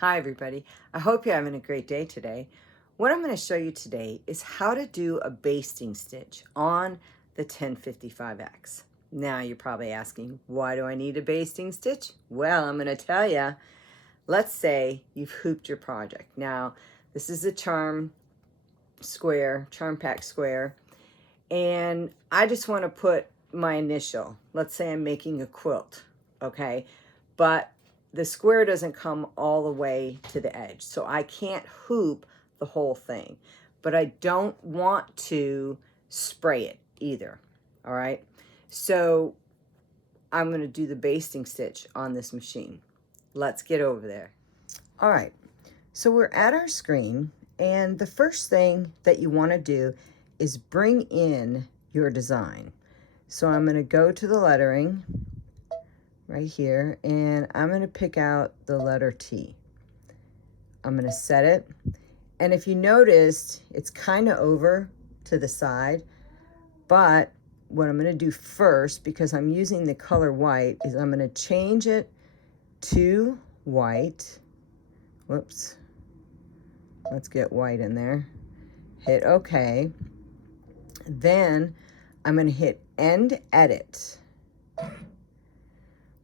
Hi everybody, I hope you're having a great day today. What I'm going to show you today is how to do a basting stitch on the 1055X. Now you're probably asking, why do I need a basting stitch? Well, I'm going to tell you. Let's say you've hooped your project. Now this is a charm pack square, and I just want to put my initial. Let's say I'm making a quilt, okay? But the square doesn't come all the way to the edge, so I can't hoop the whole thing. But I don't want to spray it either, all right? So I'm going to do the basting stitch on this machine. Let's get over there. All right, so we're at our screen, and the first thing that you want to do is bring in your design. So I'm going to go to the lettering right here, and I'm going to pick out the letter T. I'm going to set it, and if you noticed, it's kind of over to the side, but what I'm going to do first, because I'm using the color white, is I'm going to change it to white. Whoops. Let's get white in there. Hit OK. Then I'm going to hit End Edit.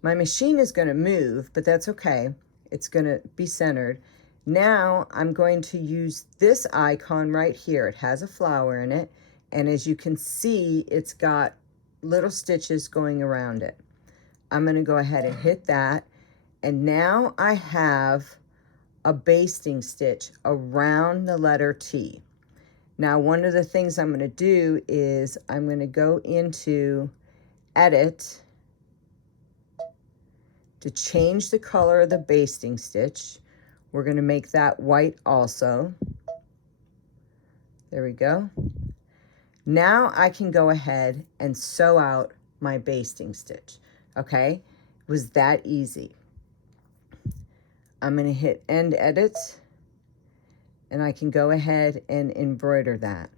My machine is going to move, but that's okay. It's going to be centered. Now I'm going to use this icon right here. It has a flower in it, and as you can see, it's got little stitches going around it. I'm going to go ahead and hit that, and now I have a basting stitch around the letter T. Now, one of the things I'm going to do is I'm going to go into Edit to change the color of the basting stitch. We're going to make that white also. There we go. Now I can go ahead and sew out my basting stitch. Okay, it was that easy. I'm going to hit End Edit, and I can go ahead and embroider that.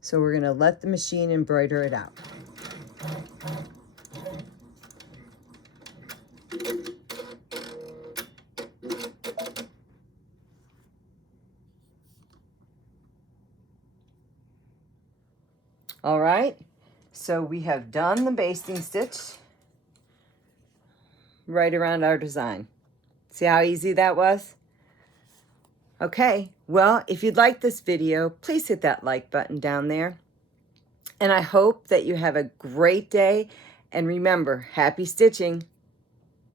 So we're going to let the machine embroider it out. All right, so we have done the basting stitch right around our design. See how easy that was? Okay, well, if you'd like this video, please hit that like button down there. And I hope that you have a great day. And remember, happy stitching.